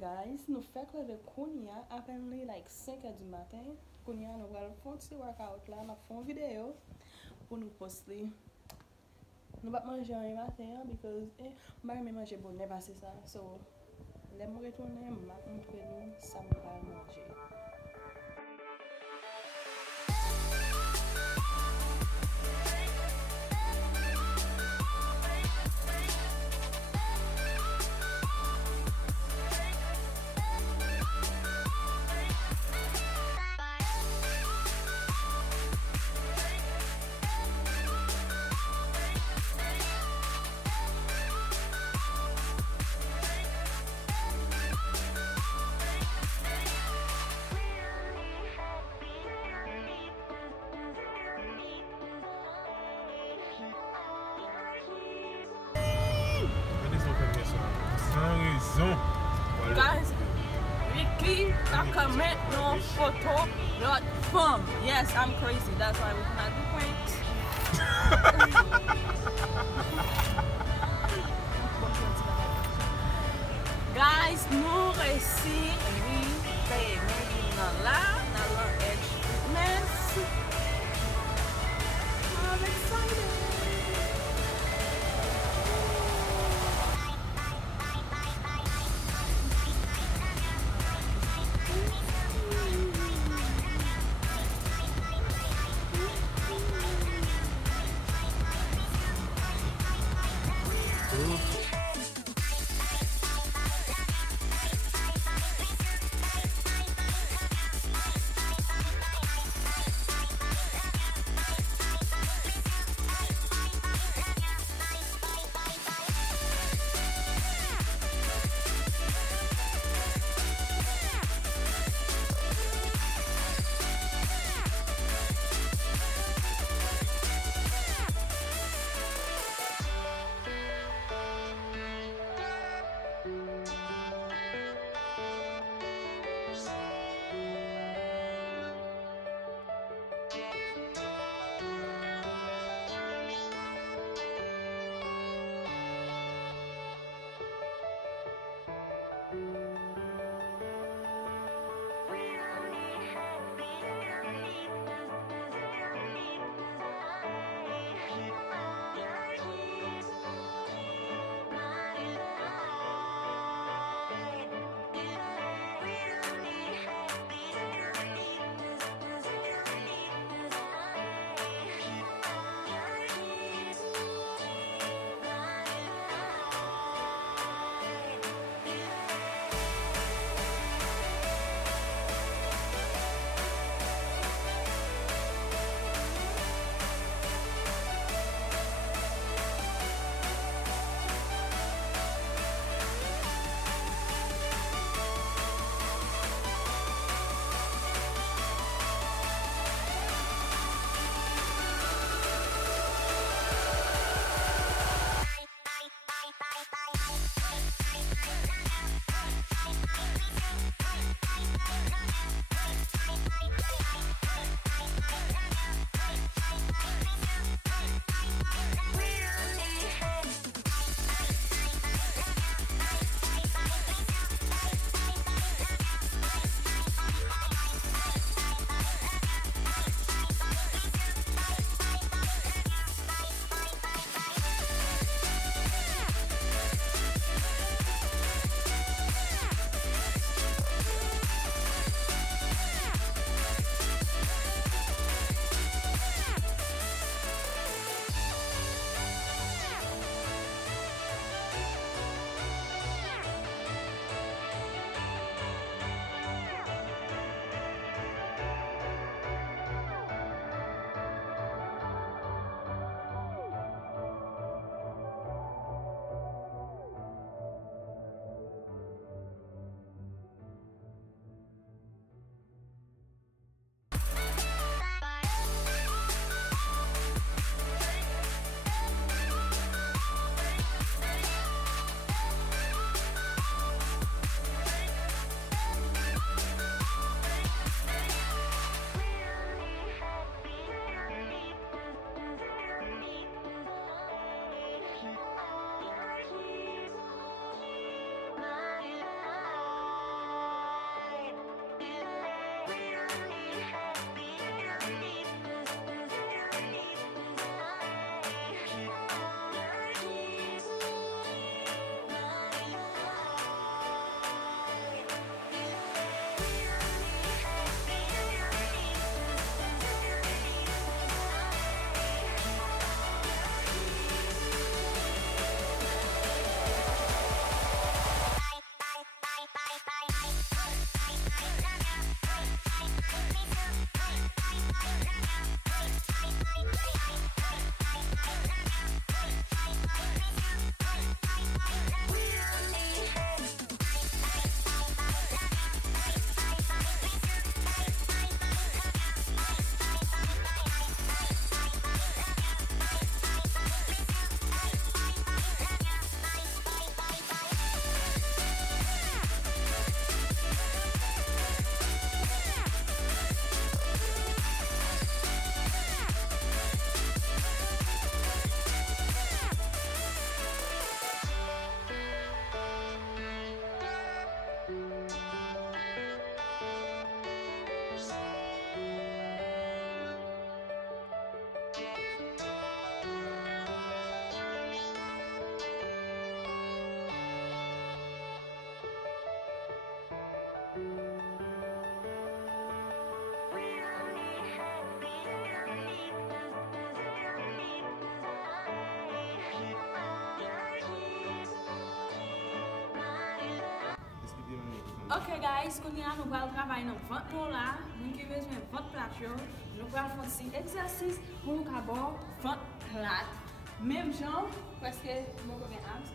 guys, nous fait lever Kounia apparently like 5 heures du matin. Kounia nous allons faire un petit workout là, nous faisons une vidéo pour nous poster. Nous pas manger un matin because moi même manger bon n'est pas ça. So, les me retourner, m'a montrer nous ça me va manger. Guys, Ricky, I comment no photo, not fun. Yes, I'm crazy. That's why we cannot do pranks. Guys, nous réussi, oui, c'est maintenant là, dans leur instruments. I'm excited. Ok guys, koun ya nou pral travay nan vant nou la, moun ki bezwen vant plat yo, nou pral fon si eksersis pou nou ka bon vant plat. Même genre, parce que mon copain abs,